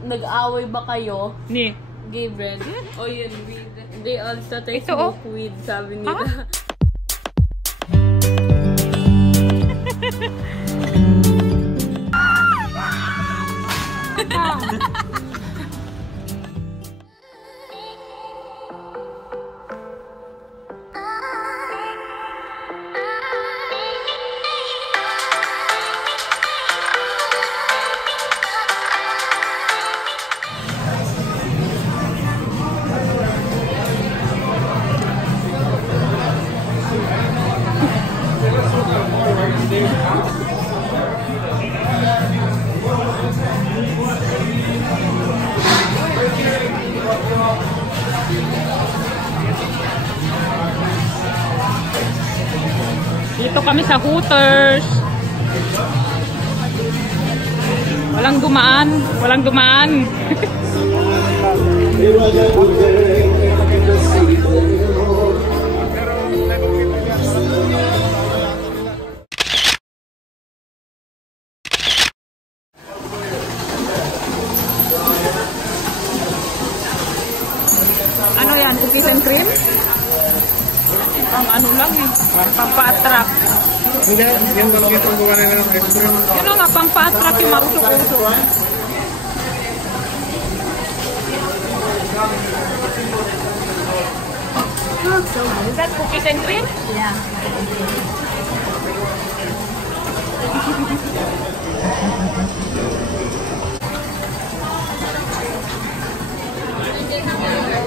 nag-away ba kayo? Ni. Gabriel. O yun, weed. They all start to smoke weed, sabi nila. Dito kami sa Hooters. Walang dumaan. Walang dumaan. Ano yan? Cookies and cream? Ang ano lang eh. Pampa-attract. Hindi, yan lang dito ang gawa nila ng ice cream. Ano nga, pampa-attract yung marusok-usok. Is that cookies and cream? Yeah.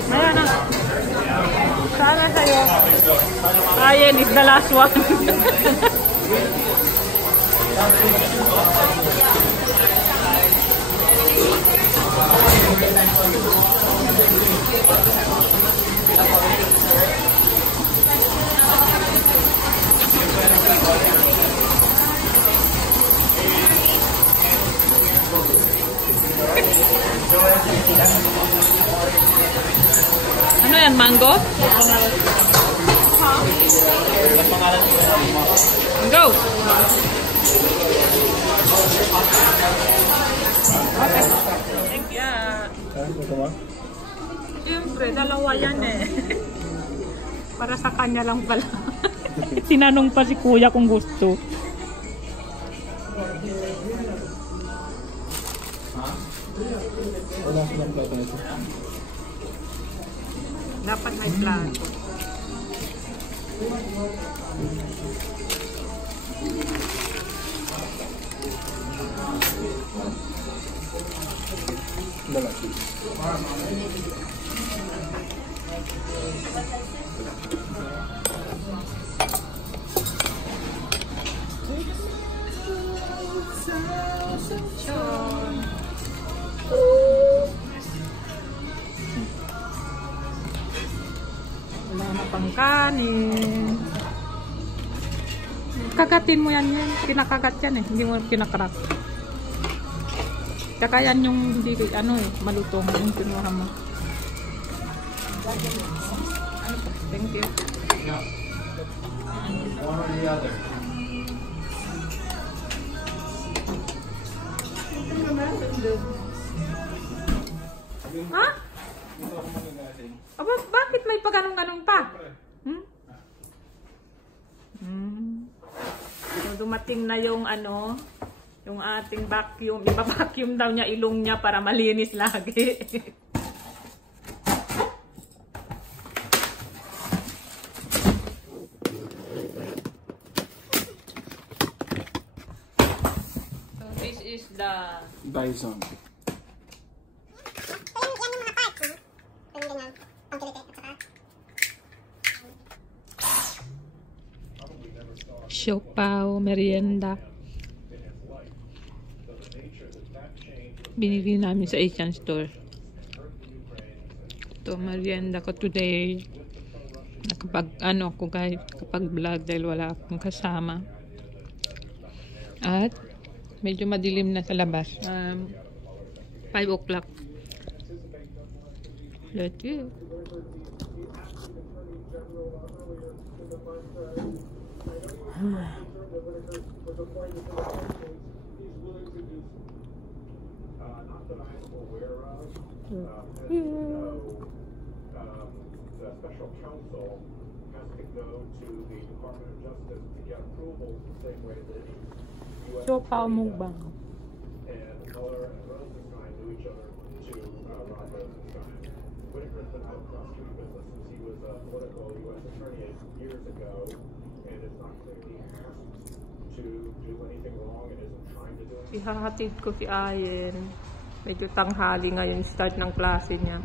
Ayan na. Sana sa'yo. Ayan is the last one. Ano yan, mango? Go! Okay. Thank you. Siyempre, dalawa yan eh. Para sa kanya lang pala. Tinanong pa si kuya kung gusto. Wala silang plato nito. Dapat may plato. Lalaki. Wala na pang kanin. Kagatin mo yan yan. Kinakagat yan eh. Hindi mo kinakarak. Tsaka yan yung hindi, ano eh, malutong yung kinuha mo. Thank you. One or the other. Ha? Aba, bakit may pagganong-ganong pa? So, dumating na yung ano, yung ating vacuum. Iba-vacuum daw niya ilong niya para malinis lagi. So, this is the Dyson. Siopaw, merienda. Binili namin sa Asian store. Ito, merienda ko today. Kapag ano ko guys, kapag vlog dahil wala akong kasama. At medyo madilim na sa labas. 5 o'clock. Let's go. So, pamukbang. Ihahatid ko si Ayen. Medyo tanghali ngayon, start ng klase niya.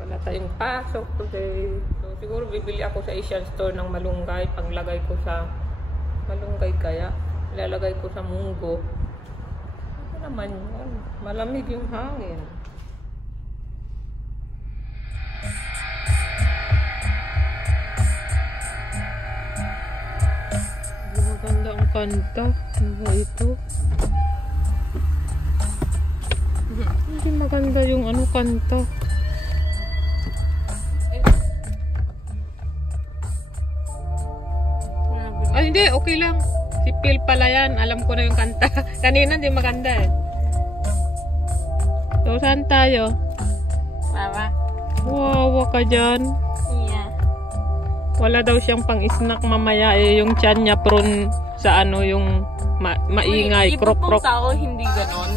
Wala tayong pasok today. So, siguro bibili ako sa Asian store ng malunggay. Panglagay ko sa malunggay kaya. Ilalagay ko sa munggo. Ano naman yun? Malamig yung hangin. Maganda ang kanta. Ano ba ito? Hindi maganda yung ano kanta. Ay, hindi. Okay lang. Si Phil pala yan. Alam ko na yung kanta. Kanina hindi maganda eh. So, saan tayo? Mama. Wawa ka dyan. Yeah. Wala daw siyang pang-snack mamaya eh. Yung tiyan niya prone sa ano yung maingay. Krok-krok. Ibang tao hindi ganon.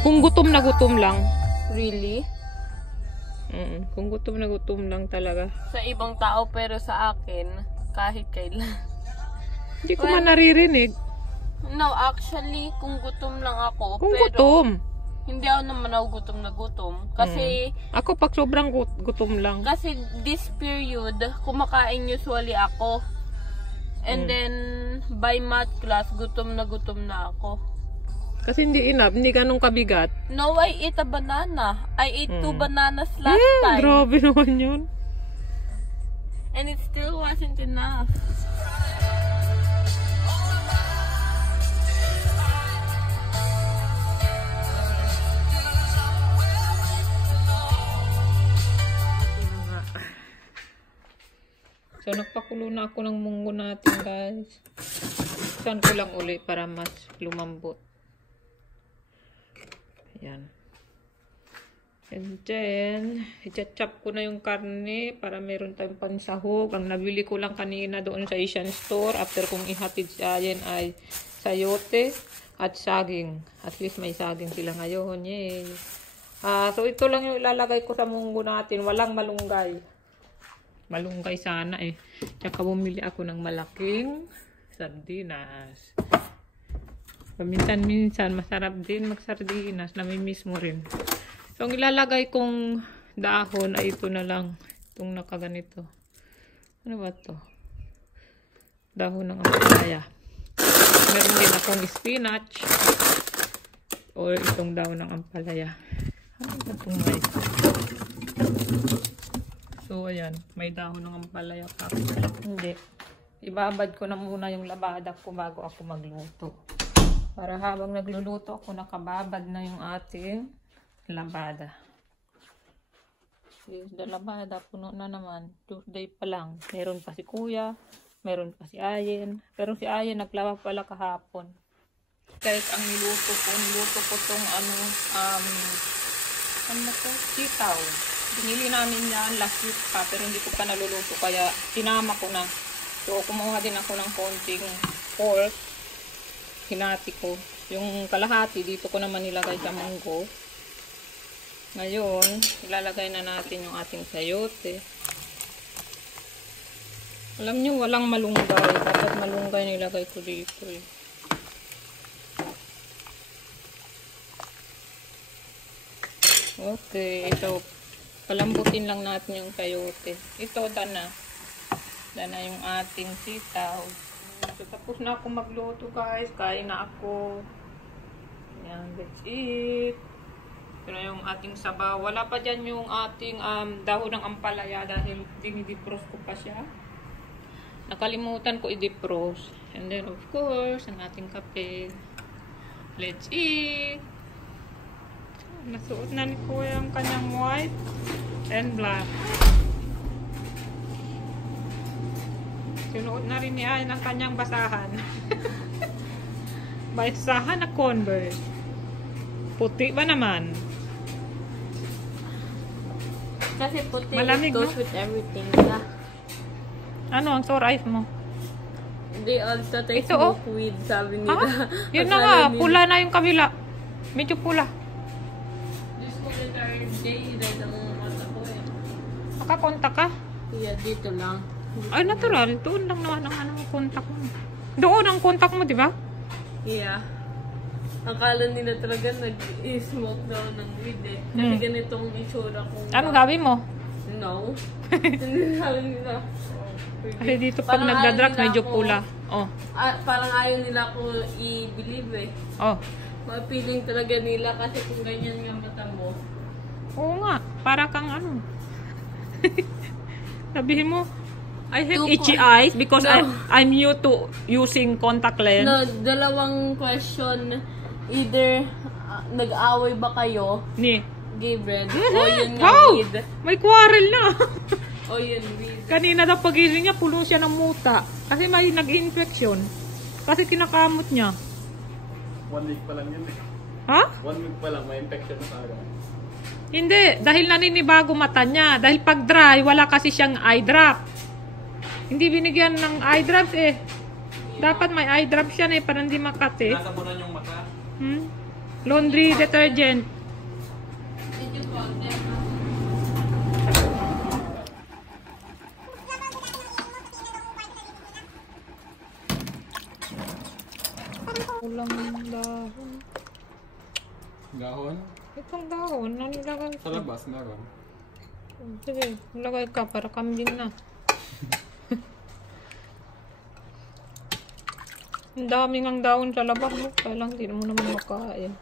Kung gutom na gutom lang. Really? Kung gutom na gutom lang talaga. Sa ibang tao pero sa akin, kahit kailan. Hindi ko man naririnig. No, actually, kung gutom lang ako. Kung pero gutom. Hindi ako naman ako gutom na gutom. Kasi, Ako pag sobrang gutom lang. kasi this period, kumakain usually ako. And then, by math class, gutom na ako. Kasi hindi enough, hindi ganun kabigat. No, I ate a banana. I ate 2 bananas last time. Grabe naman yun. And it still wasn't enough. So, nagpakulo na ako ng munggo natin, guys. Saan ko lang uli para mas lumambot. Ayan. And then, i-chop ko na yung karne para meron tayong pansahog. Ang nabili ko lang kanina doon sa Asian store after kong ihatid si Ayen ay sayote at saging. At least may saging sila ngayon. Yay! So, ito lang yung ilalagay ko sa munggo natin. Walang malunggay. Malunggay sana eh. Tsaka bumili ako ng malaking sardinas. Paminsan-minsan, masarap din magsardinas. Namimiss mo rin. So, ang ilalagay kong dahon ay ito na lang. Itong nakaganito. Ano ba to? Dahon ng ampalaya. Meron din akong spinach. O itong dahon ng ampalaya. Ano ba itong may? So, ayan. May dahon ng ampalaya pa. Hindi. Ibabad ko na muna yung labada ko bago ako magluto. Para habang nagluluto ako, nakababad na yung ating labada. Here's the labada. Puno na naman. Tuesday pa lang. Meron pa si Kuya. Meron pa si Ayen. Pero si Ayen naglaba pala kahapon. Kahit ang niluto ko tong ano to? Sitaw. Binili namin yan last week pa, pero hindi ko pa naluluto, kaya sinama ko na. So, kumuha din ako ng konting pork. Hinati ko. Yung kalahati, dito ko naman nilagay sa munggo. Ngayon, ilalagay na natin yung ating sayote. Alam nyo, walang malunggay. Dapat malunggay nilagay ko dito eh. Okay, so palambutin lang natin yung sayote. Ito, dana yung ating sitaw. So, tapos na ako magluto, guys. Kain na ako. Yan, let's eat. Ito na yung ating sabaw. Wala pa dyan yung ating dahon ng ampalaya dahil dinidipros ko pa siya. Nakalimutan ko i-dipros. And then, of course, ang ating kape. Let's eat. Nasuot na ni Kuya ang kanyang white and black. Sinuot na rin niya ang kanyang basahan. Basahan na Converse. Puti ba naman? Kasi puti Malamig, it goes no? with everything. Yeah. Ano ang sore eyes mo? They all thought I Ito, oh. smoke weed, sabi Ha? nila. Yun na nga, pula na yung kabila. Medyo pula. This ko entire day, red ang mata ko eh. Makakontak ka? Yeah, dito lang. Ay, natural. Doon lang naman ang ano, kontak mo. Doon ang kontak mo, di ba? Yeah. Akala nila talaga nag-smoke daw ng weed eh. Kasi ganitong itsura ko. Ano gawin mo? No. Hindi sabi nila. Kasi dito pag Parang nagdadrugs, ayaw nila medyo ako- pula. Oh. Parang ayaw nila ako i-believe eh. Oh. Ma-feeling talaga nila kasi kung ganyan nga mata mo. Oo nga. Para kang ano. Sabihin mo, I have Two itchy po- eyes because No. I'm new to using contact lens. No, dalawang question. Either nag-away ba kayo, Ni. Gabriel, o yun nga Wow! weed. May quarrel na. O yun weed. Kanina daw pagising niya, pulo siya ng muta. Kasi may nag-infection. Kasi kinakamot niya. 1 week pa lang yun eh. Ha? 1 week pa lang, may infection na agad. Hindi. Dahil naninibago mata niya. Dahil pag dry, wala kasi siyang eye drop. Hindi binigyan ng eye drops eh. Dapat may eye drop siya eh, para hindi makate. Nasabunan yung mata. Laundry detergent. Did you call them? Kulang ng dahon. Gahon? Itong dahon, nalagay Sa labas, meron. Sige, lagay ka para kambing na. Ang daming ang dahon sa labas mo. Kaya lang, hindi mo naman makain.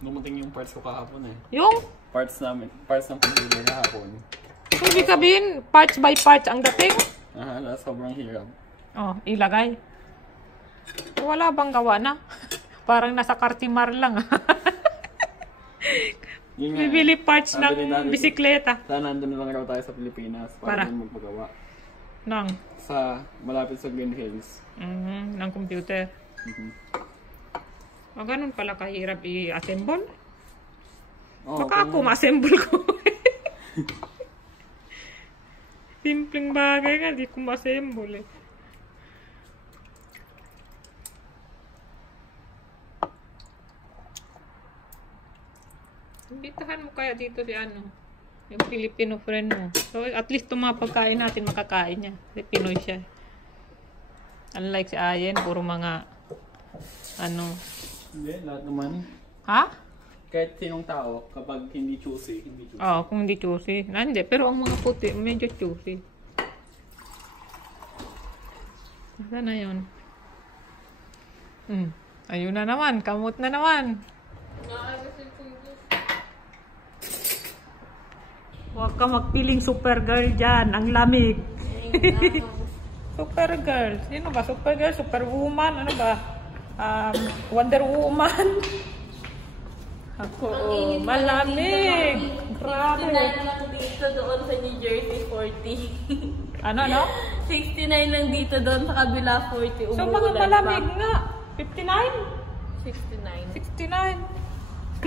Dumating yung parts ko kahapon eh. Yung, Parts ng computer kahapon. ibig sabihin, parts by parts ang dating. Sobrang hirap. Oh, ilagay. Wala bang gawa na? Parang nasa Cartimar lang. Yun nga, Bibili parts sabi ng natin, bisikleta. Sana nandun na lang raw tayo sa Pilipinas Para? para doon magpagawa. Nang, Malapit sa Green Hills. ng computer. O, ganun pala kahirap i-assemble. Oh, Baka ako ma-assemble ko. Simpleng bagay nga, di ko ma-assemble eh. Imbitahan mo kaya dito si ano, yung Filipino friend mo. So, at least itong mga pagkain natin makakain niya. Kasi Pinoy siya. Unlike si Ayen, puro mga, ano, Hindi, lahat naman. ha? Kahit sinong tao, kapag hindi choosy, hindi choosy. Oo, kung hindi choosy. Hindi, pero ang mga puti, medyo choosy. Saan na yun? Ayun na naman, kamot na naman. Huwag ka magpiling supergirl dyan, ang lamig. Supergirl, sino ba? Supergirl, superwoman, ano ba? Wonder Woman. Ako, malamig. Grabe. 69 lang dito doon sa New Jersey, 40. Ano? 69 lang dito doon sa kabila, 40. So, mga Umuulan malamig pa. nga. 59? 69. 69.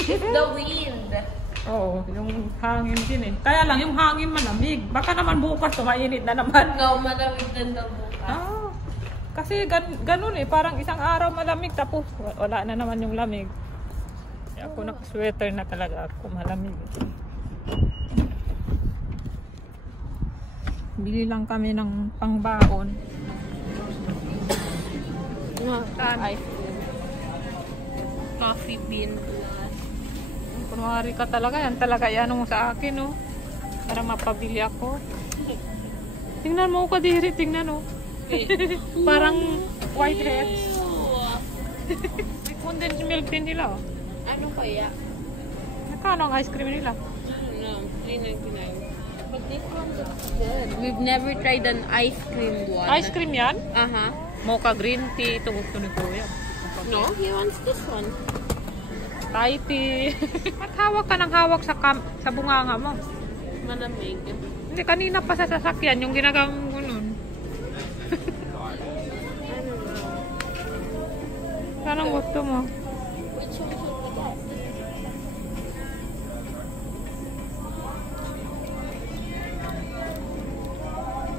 It's the wind. Oo, yung hangin din eh. Kaya lang, yung hangin malamig. Baka naman bukas, mainit na naman. No, malamig din daw bukas. Kasi ganun eh. Parang isang araw malamig, tapos wala na naman yung lamig. Ako naka-sweater na talaga ako. Malamig. Bili lang kami ng pangbaon. Ice cream. Coffee bean. Kunwari ka talaga, yan talaga yan mo sa akin, no? Para mapabili ako. Tingnan mo ko diri, tingnan, no? Parang white heads. May condensed milk din nila, oh. Ano kaya? Magkano ang ice cream nila? No, $3.99. But this one looks good. We've never tried an ice cream one. Ice cream yan? Uh-huh. Mocha green tea. Ito gusto ni Kuya. No, he wants this one. Thai tea. At hawak ka ng hawak sa bunganga mo. Malamig. Hindi, kanina pa sa sasakyan yung ginagawang ganun. Anong gusto mo? Which one should we get?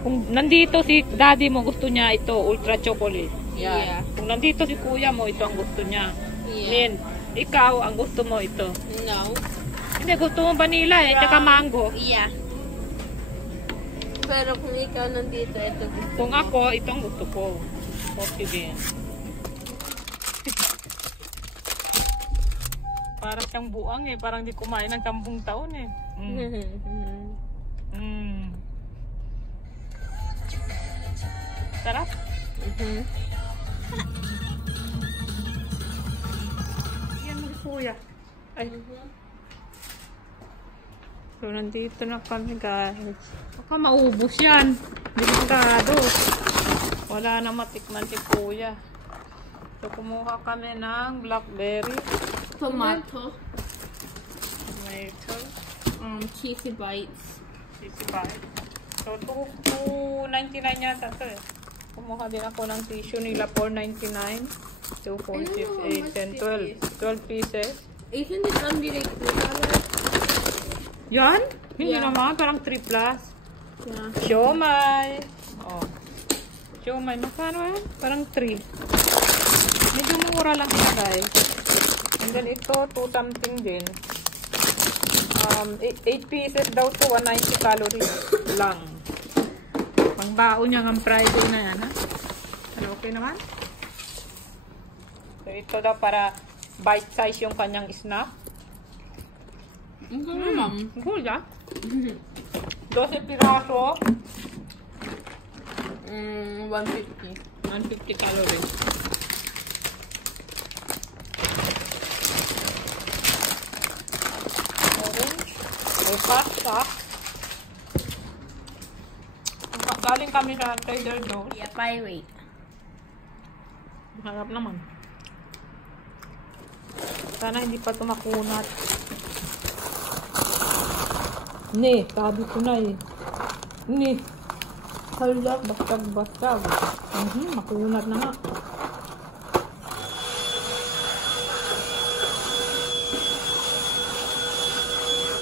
Kung nandito si daddy mo, gusto niya ito, ultra chocolate. Yan. Yeah. Kung nandito si kuya mo, ito ang gusto niya. Yeah. Min, ikaw, ang gusto mo ito. No. Hindi, gusto mo vanilla eh, tsaka mango. Yeah. Pero kung ikaw nandito, ito gusto Kung mo. ako, ito ang gusto ko. Okay din. Parang siyang buang eh, parang di kumain ng 10 taon eh. Sarap. Yan mo kuya. Ay. So, nandito na kami guys. Baka maubos yan. Delikado. Wala na matikman si kuya. So, kumuha kami ng blackberry. Tomato. Tomato. Cheesy bites. Sisi bite. So, 2.99 yata ito eh. Kumuha din ako ng tissue nila, 4.99. 2, 4, 6, 8, 10, 12. 12 pieces. Isn't it unbelievable? Yan? Hindi Yeah. naman, parang 3 plus. Yeah. Siomay. Oh. Siomay, magkano yan? Parang 3. Medyo mura lang siya guys. And then ito, 2 something din. 8 pieces daw to, 190 calories lang. Pangbaon niya ng Friday na yan, ha? Ano, okay naman? So, ito daw para bite size yung kanyang snack. Ang ganda ma'am. Good, ha? 12 piraso. 150. 150 calories. Orange. May pasta. Galing kami sa Trader Joe's. Yeah, pirate. Harap naman. Sana hindi pa ito makunat. Ne, sabi ko na eh. Ne. Hala, bastag-bastag. Makunat na nga.